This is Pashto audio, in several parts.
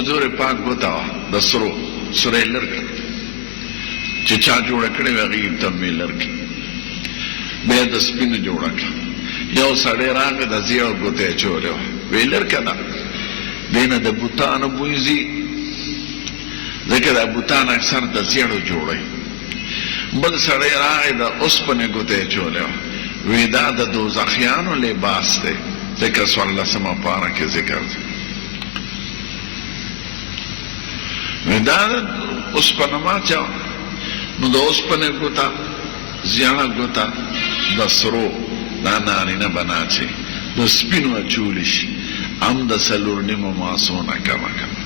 حضور پاک ګوتا د سرو سورې لرګ چې چا جوړ کړي وغي تمې لرګ به د سپینو جوړ کړ یو سړی راغی د زیړ ګوته چولیو ویلر کنا دینه د بوتانو بویزي ځکه د بوتان اکثر د زیړو جوړي بل سړی راغی د اوسپنې ګوته چولیو وی دا د دوزخیانو لباس دی ذکر صلی الله سما پارا کې ذکر وی دا اوسپنه ما چا نو د اوسپنې ګوتا زیړه ګوتا د سرو دا نارینه بناچی د سپینو اچولی شي ام د سلور نیمو ماسونه کما کما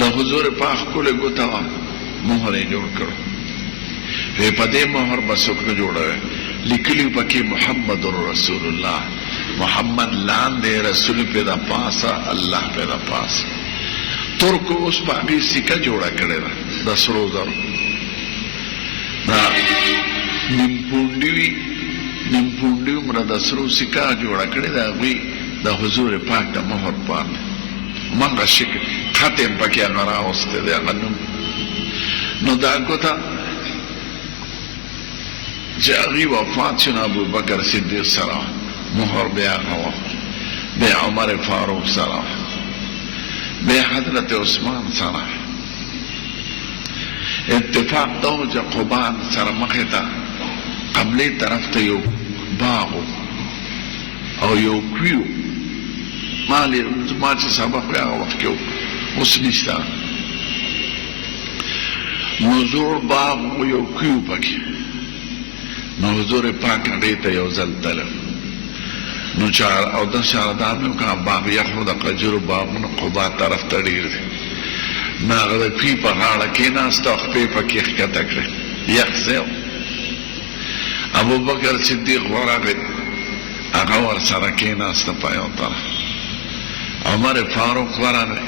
د حضور پاک کوله ګوتا مهر یې جوړ کړو وی په دې مهر بسوک نه جوړوي لیکلی پکې محمد رسول الله محمد لاندې رسول پیدا پاسا الله پیدا پاس ترکو اوس باندې سکه جوړه کړې ده د سرو زرو دا نیمپونډي عمره د سرو سکه جوړه کړې ده وی د حضور پاک د مهر باندې منګه شکل خاتم پکې هغه راوسته ده نو دا ګوتا جاغي وفات شنو ابو بکر صدیق سره مهر بیا هوا بیا عمر فاروق سره بیا حضرت عثمان سره اتفاق دو چې قبان سره مخه ته قبلي طرف ته یو باغ او یو کیو مالی ما چې سبق هغه وخت کې اوس نشته نزور باغ یو کیو پکې نو حضور پاک هغې ته یو ځل تلل نو او د شاردامو کا باغ یخو د قجرو باغونه قبا طرف ته ډېر دی نو هغه د کوي په غاړه کېناست او خپې پکې ښکته کړې یخ ځای ابو بکر صدیق ورغی هغه ورسره کېناسته په یو طرف عمر فاروق ورغی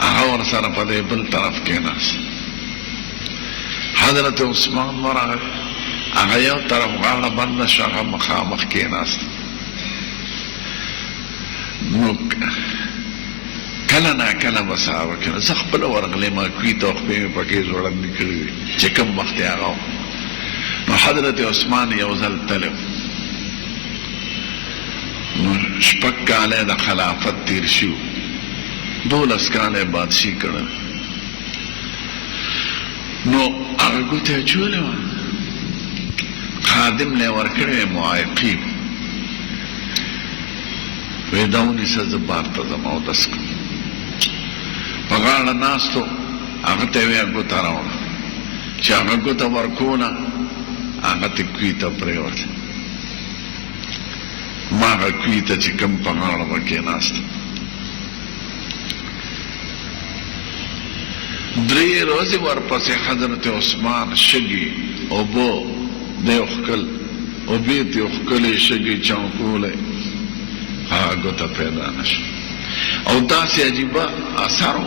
هغه ورسره په دې بل طرف کېناست حضرت عثمان ورغی هغه یو طرف غاړه بنده شو هغه مخامخ کېناست نو کله ناکله به صحابه کنه زه خپله ورغلی ما کوي ته خپې مې پکې زوړندې کړي وي چې کوم وخت یې هغه نو حضرت عثمان یو ځل تلو نو شپږ کاله د خلافت تیر شو 12 کاله بادشاهي کړل نو هغه ګوته اچولې وه خادم له ورکړې معایقین وی دا ونیسه زه بار ته ځم اودس کوم په غاړه ناستو هغه ته یې ګوته راوړه چې هغه ګوته ورکوله هغه ته کوي ته پرېوته ما هغه کوي ته چې کوم په غاړه به کېناسته 3 ورځې ورپسې حضرت عثمان شګي اوبو دی اخکل او بیتی اخکلی شگی چانکولی آگوتا پیدا نشو او داسی عجیبا اثارو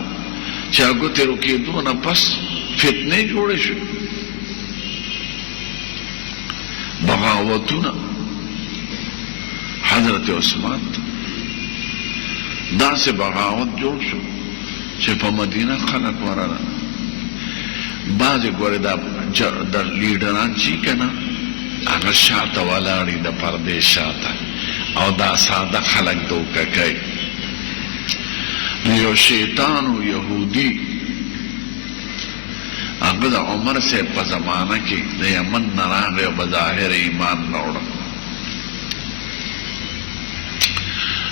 چه آگوتی رکی دونا پس فتنه جوڑی شو بغاوتونا حضرت عثمان داسی بغاوت جوڑ شو چه پا مدینه خلق ورده بعضی گوری دا لیڈران چی کنا اغا شاعتا والاڑی دا پرده شاعتا او دا ساده خلق دوکا کئی یو شیطانو یهودی اغا دا عمر سے پا زمانہ کی دا یمن نراغی و بظاہر ایمان نوڑا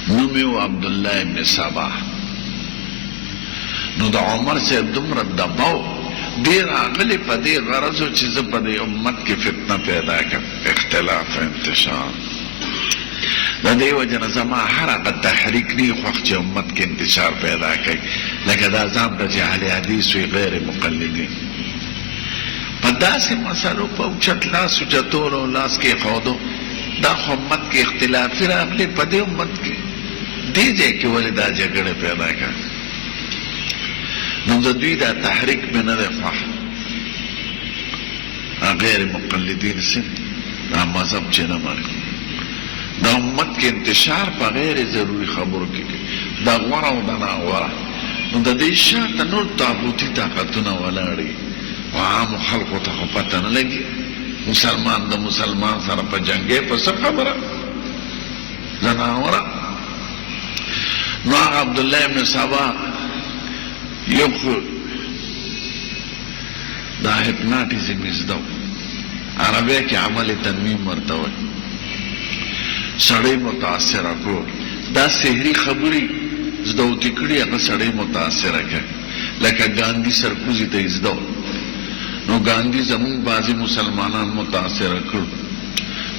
نومیو عبداللہ ابن سبا نو دا عمر سے دمرد دباو دیر آغلی پا دی غرضو چیز پا دی امت کی فتنہ پیدا کر اختلاف انتشار دا دی وجه زما هر هغه تحریک نی خوښ چې امت کې انتشار پیدا کوي لکه دا ځان د اهل حدیث وی غیر مقلدین په داسې مسلو په اوچت لاس اوچتولو او لاس کې ښودو دا خو امت کې اختلافي راغلی په دې امت کې دې ځای کې ولې دا جګړه پیدا کړه نو د دوی دا تحریک مې نه دی خوښ غیر مقلدین سن دا مذهب چې نه مني دا امت کې انتشار په غیر ضروري خبرو کې دا غوره او دا ناغوره نو د دې شاته نور طاغوتي طاقتونه ولاړې او عام خلقو ته خو پته نه لګي مسلمان د مسلمان سره په جنګې په څه خبره زناوره نو عبدالله ابن سبا یو خو دا هپناټیزم ازدو عربی کې عمل تنمیم ورته وایي سړی متاثره کړو دا سحري خبرې زدوتې کړي هغه سړی متاثره کړي لکه ګاندي سرکوزي ته ازدو نو ګاندي زمون بعضې مسلمانان متاثره کړو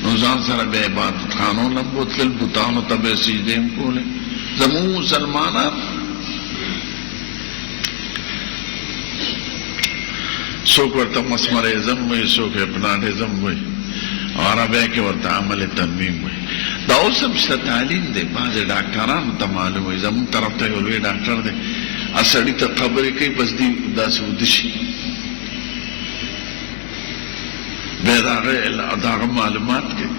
نو ځان سره به عبادت خانو نه بوتلل بوتانو ته به سجدې هم کولې زمون مسلمانان څوک ورته مسمرېزم وایي څوک هپناټیزم وایي عربی کې ورته عمل تنمیم وایي دا اوس هم شته تعلیم دی بعضې ډاکټرانو ته معلوم وایي زموږ طرف ته یو لوی ډاکټر دی سړي ته خبرې کوي بس دی داسې وده شي بیا د هغه معلومات کوي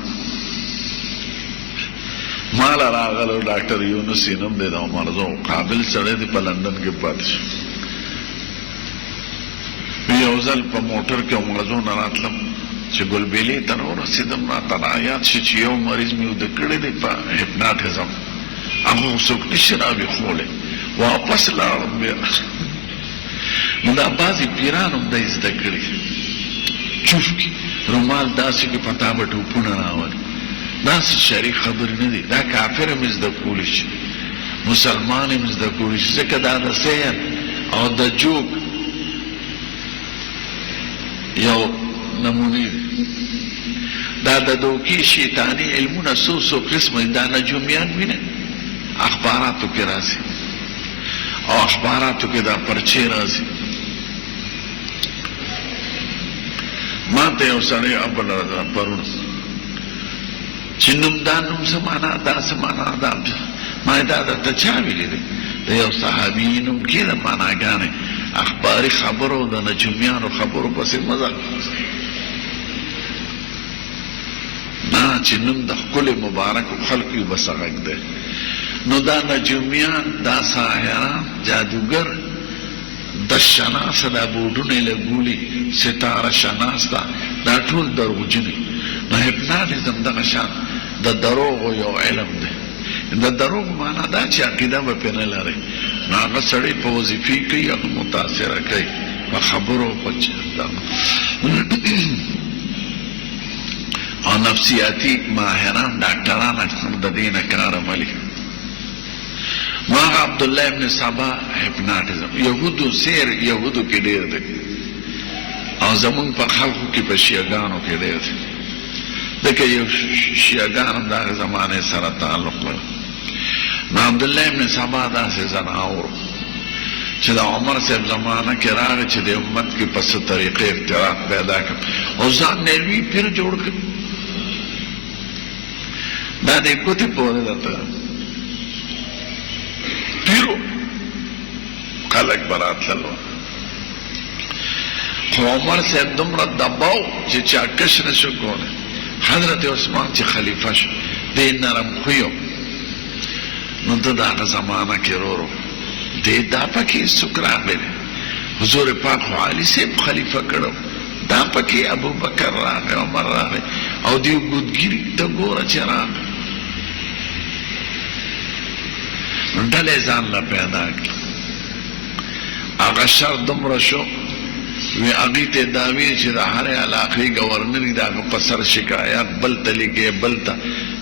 ما له راغلو ډاکټر یونس نوم دی د عمرزو قابل سړی دی په لندن کې پاتې شو یو ځل په موټر کې عمرزو نه راتلم چې ګلبېلې ته ورسېدم راته رایاد شي چې یو مریض مې وده کړی دی په هپناټیزم هغه څوک نشي راویښولی واپس لاړم بیا نو دا بعضې پیران هم دی زده کړي چوف کي رومال داسې کې په تا به ټوپونه راولي داسې شریک خبرې نه دي دا کافر هم زده کولی شي مسلمان هم زده کولی شي ځکه دا د سحر او د جوک یو نمونی دا د دوکي شیطانی علمونه سو قسمه دا نجومیان وینه اخباراتو کې راځي او اخباراتو کې دا پرچې راځي ما ته یو سړی پرون چې نوم دا نوم څه معنا دا څه معنا دا ما دا درته چا ویلي دی د یو صحابي نوم کې د معناګانې اخباري خبرو د نجومیانو خبرو پسې مزه نه چې نوم د ښکلي مبارکو خلکو یې بس غږ دی نو دا نجومیان دا ساحران جادوګر د شناسه دا بوډونه یې لګولي ستاره شناس دا ټول دروغجنې نو هپناټیزم دغه شان د دروغو یو علم دی د دروغ معنا دا چې عقیده به پرې نه لرئ نو هغه سړی په وظیفې کوي هغه متاثره کوي په خبرو په او نفسیاتي ماهران ډاکټران د دې نه کار عملي ما عبدالله ابن سبا هپناټیزم یهودو سیر یهودو کې ډېر دی او زمونږ په خلقو کې په شیعګانو کې ډېر دی ځکه یو شیعګان هم د هغې زمانې سره تعلق لري نو عبدالله ابن سبا داسې زناور چې د عمر صاحب زمانه کې راغی چې د امت کې په څه طریقې افتراق پیدا کړ او ځان نه لوی پیر جوړ کړ دا د ګوتې پورې درته پیرو خلک به راتلل خو عمر صاحب دومره دباو چې چا کش نه شو کولی حضرت عثمان چې خلیفه شو دی نرم خویو نو ده د هغه زمانه کې ورو دی دا پکې څوک راغلی حضور پاک خو علي صاحب خلیفه کړو دا پکې ابوبکر راغی عمر راغی او دی ګودګیري ته ګوره چې راغی نو ډلې ځان له پیدا کړه هغه شر دومره شو وی هغې ته دا ویل چې د هرې علاقې ګورنر د هغه په سر شکایات بل ته لیږي بل ته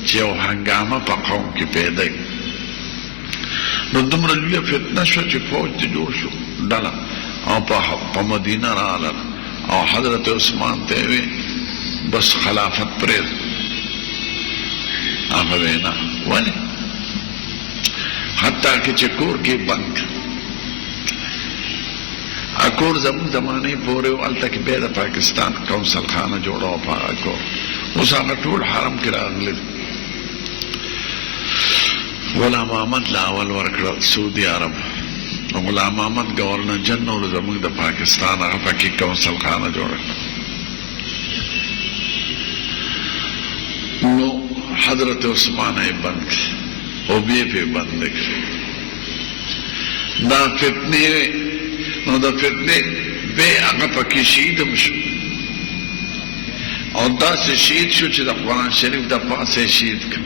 چې یو هنګامه په قوم کې پیدا وي نو دومره لویه فتنه شوه چې فوج ته جوړ شو ډله او په مدینه راغلل او حضرت عثمان ته یې وی بس خلافت پرېږده هغه وی نه ولې حتی که چې کور کې بند اکور زمون زمانه پورې و هلته کې بیا د پاکستان کونسل خانه جوړه وه په هغه کور اوس هغه ټول حرم کې راغلي غلام احمد له اول ورکړل سعودي عرب غلام احمد گورنر جنرال زموږ د پاکستان هغه پکې کونسل خانه جوړه نو حضرت عثمان یې بند او بیا پې بند کړي دا فتنه نو دا فتنه بے هغه پکې شهیدم شو او داسې شهید شو چې د قرآن شریف د پاسه شهید کړ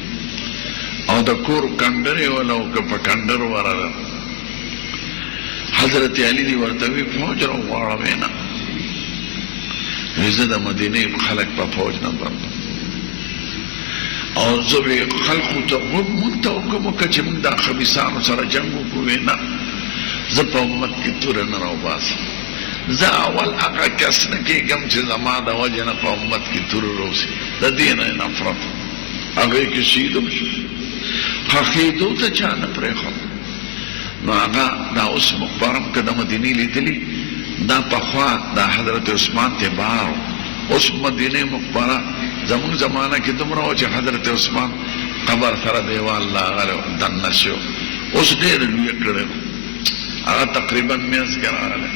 او د کور کندرې ولا او په کندر وراره حضرت علی دی ورته وی فوج را غواړم نه زه د مدینه خلک په فوج نه باندې او زه به خلکو ته مونږ ته وکړو چې موږ د خبيثانو سره جنګ وکړو نه زه په امت کې تور نه راوباسم زه اول هغه کس نه کېږم چې زما د وجه نه په امت کې تور روسي د دې نه نفرت هغه کې شهیدم شو خخیدو ته چا نه پرېښود نو هغه دا اوس مخبرم که د مدینې لیدلي دا پخوا د حضرت عثمان تبار اوس مدینې مخبره زمون زمانه کې دومره و چې حضرت عثمان قبر سره دیوال لاغلی دننه شو اوس ډېر لوی کړی هغه تقریبا منځ کې راغلی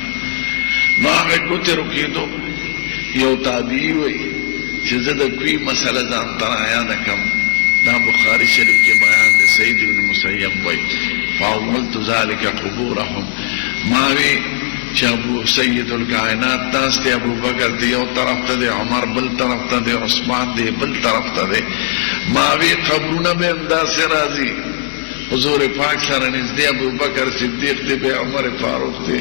نو هغه ګوتې رکېدو یو تابعي وایي چې زه د کوي مسله ځان ته رایاده کړم دا بخاری شریف کې بیان دی سید ابن مسیب وایي فاولت ذلك قبورهم ما وی چې ابو سید الکائنات تاس ته ابو بکر دی یو طرف ته دی عمر بل طرف ته دی عثمان دی بل طرف ته دی ما وی قبرونه به انداسه راځي حضور پاک سره نږدې ابو بکر صدیق دی به عمر فاروق دی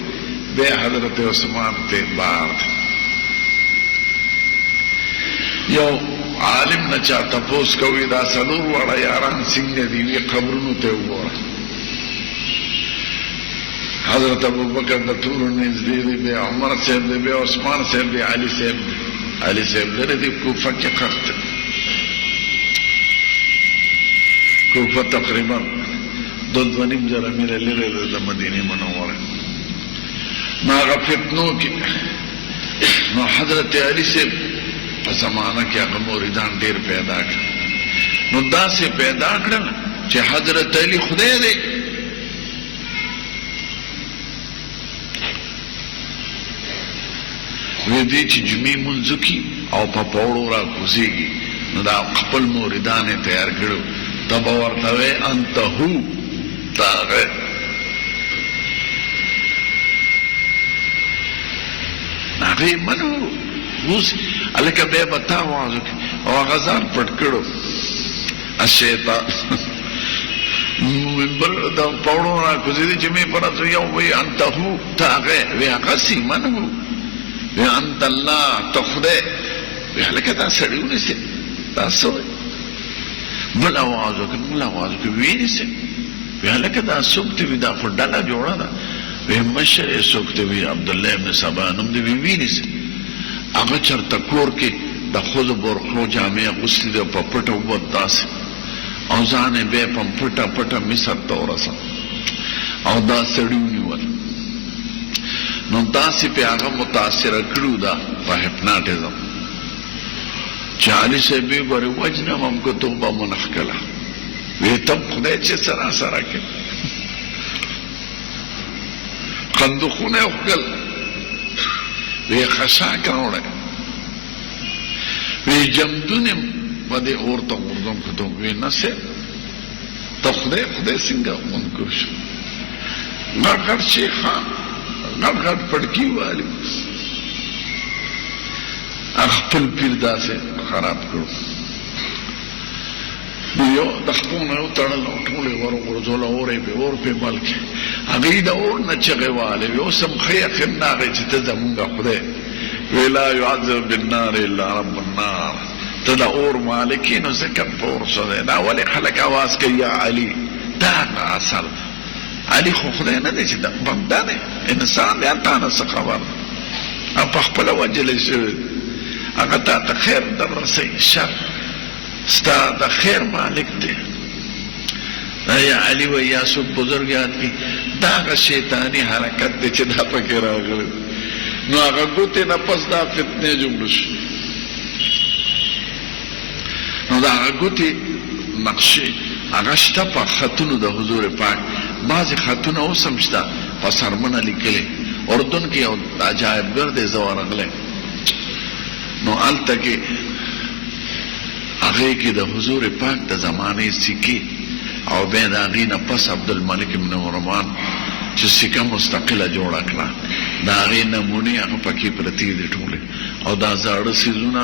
به حضرت عثمان ته بار یو عالم نه چا تپوس کوي دا څلور وړه یاران څنګه دی وی قبرونو ته وګوره حضرت ابو بکر د ټول نږدې دی به عمر صاحب دی به عثمان صاحب دی علي صاحب دی علي صاحب لري دی کوفه کې خخت کوفه تقریبا 2.5 زره میله لري د مدینه منوره ما غفتنو کې نو حضرت علي صاحب په زمانہ کې هغه مریدان ډیر پیدا کړ نو داسې پیدا کړل چې حضرت علي خدای دی وی دی چې جمعې منځ کې او په پوړو را کوزيږي نو دا خپل مریدان تیار کړو تب ورته وی انت هو تاغه هغه منو اوس الکه به بتا وازو او غزان پټ کړو الشیطان منبر دا پوړو را کوزي چې مې پرته یو وی انت هو تاغه وی هغه سی منو وی انت الله تخده وی لکه دا سړیونه سي تاسو بل आवाज وکړه ویني سي وی لکه دا سوکته وی دا فډاله جوړه ده وی مشر سوکته وی عبد الله ابن سبا نوم دی ویني سي هغه چرته کور کې د خود برخو جامع غسل د پپټو وداس او ځانه به پټه مصر ته ورسه او دا سړیونه ول نو داسې په هغه متاثر کړو دا په هپناټیزم چې علي صاحب یې ګورې وجنه هم کو توبه منخ کړه وی تم خدای چې سره کې خندقونه وکړل وی خشاک راوړل وی جمدونه په دې اورته ورځم کته وی نسه ته خدای څنګه منکر شو ناګر شیخان غړ پړکی والی خپل پیر داسې خراب کړو یو د خپل نو تړل ټول ورغورځول اورې به اور په ملک هغه د اور نه چغواله یو سم خیخ ناغه چې ته زمونږ خدای ویلا يعذب بالنار الا رب النار ته د اور مالکینو زکه پور سره دا ولې خلک आवाज کوي یا علي دا اصل علي خو خدای نه دی چې د بنده دی انسان دی تا نه څه خبر او په خپل وجه شوی هغه ته خیر در رسي شر ستا د خیر مالک دی یا علي و یا سب بزرګات کی دا شیطانی حرکت دی چې دا پکې راغلی نو هغه ګوتې نه پس دا فتنه جوړ شي نو دا هغه ګوتې نقشې هغه شته په خطونو د حضور پاک بعضې خطونه اوس هم شته په سرمنه لیکلې اردن کې یو عجایبګر دی زه ورغلی نو هلته کې هغې کې د حضور پاک د زمانې سکې او بیا د هغې نه پس عبدالملک بن مروان چې سکه مستقله جوړه کړه د هغې نمونې هغه پکې پرتې دي ټولې او دا زاړه څیزونه